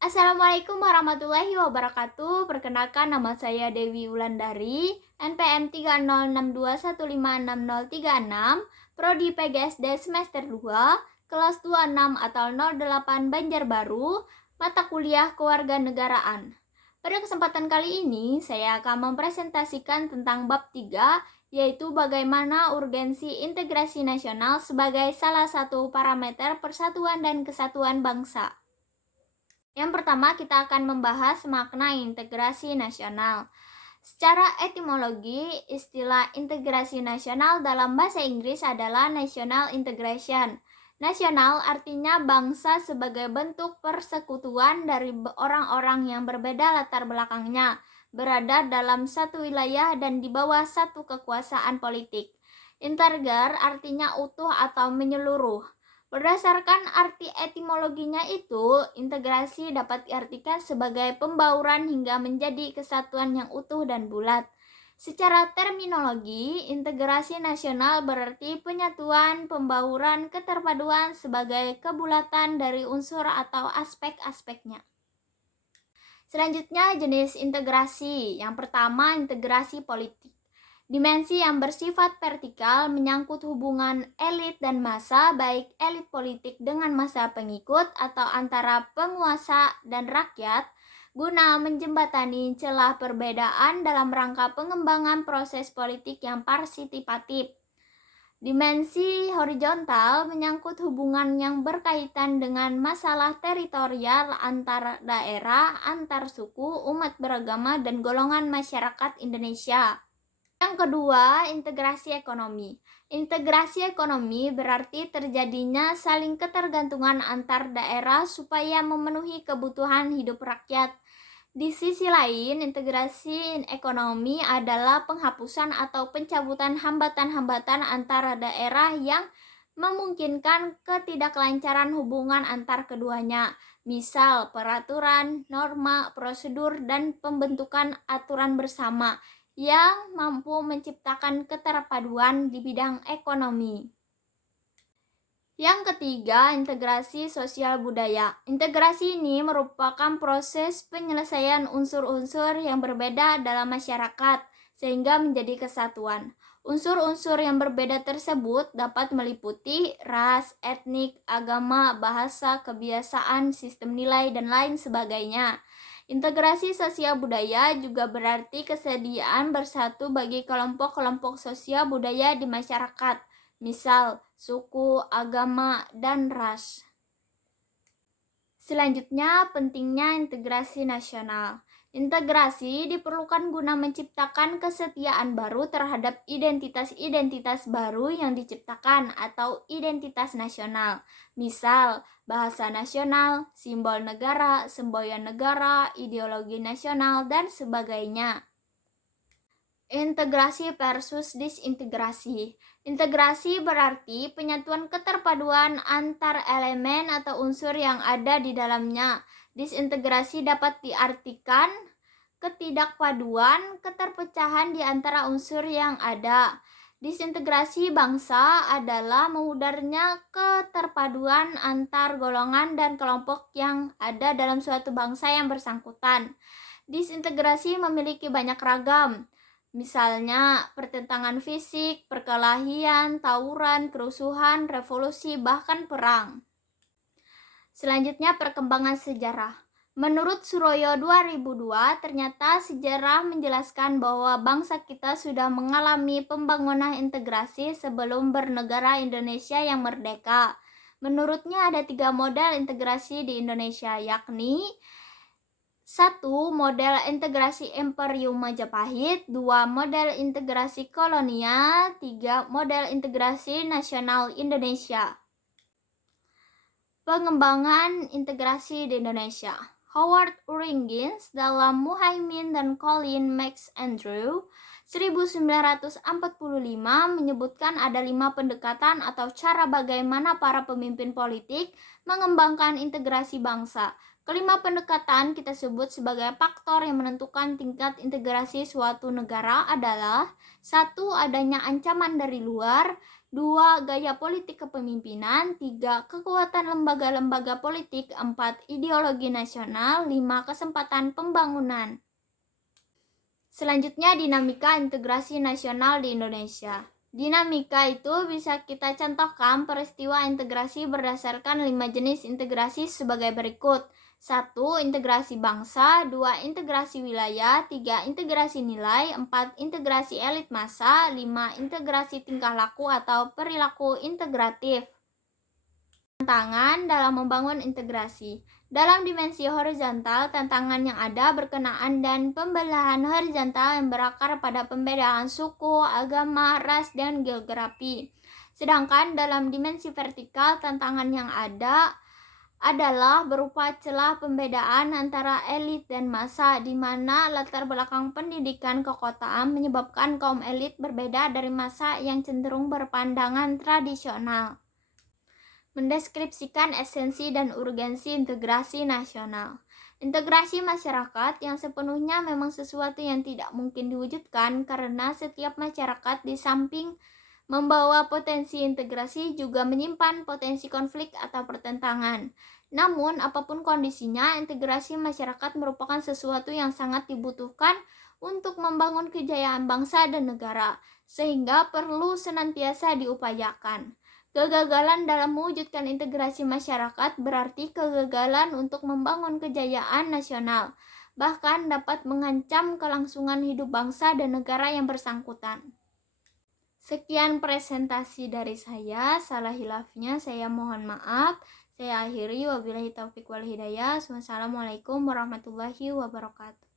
Assalamualaikum warahmatullahi wabarakatuh. Perkenalkan nama saya Dewi Wulandari, NPM 30621566036, Prodi PGSD semester 2, kelas 26 atau 08 Banjarbaru, mata kuliah Kewarganegaraan. Pada kesempatan kali ini, saya akan mempresentasikan tentang bab 3, yaitu bagaimana urgensi integrasi nasional sebagai salah satu parameter persatuan dan kesatuan bangsa. Yang pertama, kita akan membahas makna integrasi nasional. Secara etimologi, istilah integrasi nasional dalam bahasa Inggris adalah national integration. Nasional artinya bangsa sebagai bentuk persekutuan dari orang-orang yang berbeda latar belakangnya, berada dalam satu wilayah dan di bawah satu kekuasaan politik. Integer artinya utuh atau menyeluruh. Berdasarkan arti etimologinya itu, integrasi dapat diartikan sebagai pembauran hingga menjadi kesatuan yang utuh dan bulat. Secara terminologi, integrasi nasional berarti penyatuan, pembauran, keterpaduan sebagai kebulatan dari unsur atau aspek-aspeknya. Selanjutnya, jenis integrasi. Yang pertama, integrasi politik. Dimensi yang bersifat vertikal menyangkut hubungan elit dan massa, baik elit politik dengan massa pengikut atau antara penguasa dan rakyat, guna menjembatani celah perbedaan dalam rangka pengembangan proses politik yang partisipatif. Dimensi horizontal menyangkut hubungan yang berkaitan dengan masalah teritorial antar daerah, antar suku, umat beragama, dan golongan masyarakat Indonesia. Yang kedua, integrasi ekonomi. Integrasi ekonomi berarti terjadinya saling ketergantungan antar daerah supaya memenuhi kebutuhan hidup rakyat. Di sisi lain, integrasi ekonomi adalah penghapusan atau pencabutan hambatan-hambatan antara daerah yang memungkinkan ketidaklancaran hubungan antar keduanya. Misal, peraturan, norma, prosedur, dan pembentukan aturan bersama yang mampu menciptakan keterpaduan di bidang ekonomi. Yang ketiga, integrasi sosial budaya. Integrasi ini merupakan proses penyelesaian unsur-unsur yang berbeda dalam masyarakat sehingga menjadi kesatuan. Unsur-unsur yang berbeda tersebut dapat meliputi ras, etnik, agama, bahasa, kebiasaan, sistem nilai, dan lain sebagainya. Integrasi sosial budaya juga berarti kesediaan bersatu bagi kelompok-kelompok sosial budaya di masyarakat, misal suku, agama, dan ras. Selanjutnya, pentingnya integrasi nasional. Integrasi diperlukan guna menciptakan kesetiaan baru terhadap identitas-identitas baru yang diciptakan atau identitas nasional. Misal, bahasa nasional, simbol negara, semboyan negara, ideologi nasional, dan sebagainya. Integrasi versus disintegrasi. Integrasi berarti penyatuan keterpaduan antar elemen atau unsur yang ada di dalamnya. Disintegrasi dapat diartikan ketidakpaduan, keterpecahan di antara unsur yang ada. Disintegrasi bangsa adalah memudarnya keterpaduan antar golongan dan kelompok yang ada dalam suatu bangsa yang bersangkutan. Disintegrasi memiliki banyak ragam. Misalnya, pertentangan fisik, perkelahian, tawuran, kerusuhan, revolusi, bahkan perang. Selanjutnya, perkembangan sejarah. Menurut Suroyo 2002, ternyata sejarah menjelaskan bahwa bangsa kita sudah mengalami pembangunan integrasi sebelum bernegara Indonesia yang merdeka. Menurutnya ada 3 model integrasi di Indonesia, yakni 1. Model integrasi Imperium Majapahit, 2. Model integrasi kolonial, 3. Model integrasi nasional Indonesia. Pengembangan integrasi di Indonesia. Howard Uringins dalam Muhaimin dan Colin McAndrew 1945 menyebutkan ada 5 pendekatan atau cara bagaimana para pemimpin politik mengembangkan integrasi bangsa. Kelima pendekatan kita sebut sebagai faktor yang menentukan tingkat integrasi suatu negara adalah 1. Adanya ancaman dari luar, 2. Gaya politik kepemimpinan. 3. Kekuatan lembaga-lembaga politik. 4. Ideologi nasional. 5. Kesempatan pembangunan. Selanjutnya, dinamika integrasi nasional di Indonesia. Dinamika itu bisa kita contohkan peristiwa integrasi berdasarkan 5 jenis integrasi sebagai berikut. 1. Integrasi bangsa. 2. Integrasi wilayah. 3. Integrasi nilai. 4. Integrasi elit massa. 5. Integrasi tingkah laku atau perilaku integratif. Tantangan dalam membangun integrasi. Dalam dimensi horizontal, tantangan yang ada berkenaan dan pembelahan horizontal yang berakar pada pembedaan suku, agama, ras, dan geografi. Sedangkan dalam dimensi vertikal, tantangan yang ada adalah berupa celah pembedaan antara elit dan massa, di mana latar belakang pendidikan kekotaan menyebabkan kaum elit berbeda dari massa yang cenderung berpandangan tradisional. Mendeskripsikan esensi dan urgensi integrasi nasional. Integrasi masyarakat yang sepenuhnya memang sesuatu yang tidak mungkin diwujudkan karena setiap masyarakat di samping membawa potensi integrasi juga menyimpan potensi konflik atau pertentangan. Namun, apapun kondisinya, integrasi masyarakat merupakan sesuatu yang sangat dibutuhkan untuk membangun kejayaan bangsa dan negara, sehingga perlu senantiasa diupayakan. Kegagalan dalam mewujudkan integrasi masyarakat berarti kegagalan untuk membangun kejayaan nasional, bahkan dapat mengancam kelangsungan hidup bangsa dan negara yang bersangkutan. Sekian presentasi dari saya, salah hilafnya saya mohon maaf. Saya akhiri, wabillahi taufiq wal hidayah. Wassalamualaikum warahmatullahi wabarakatuh.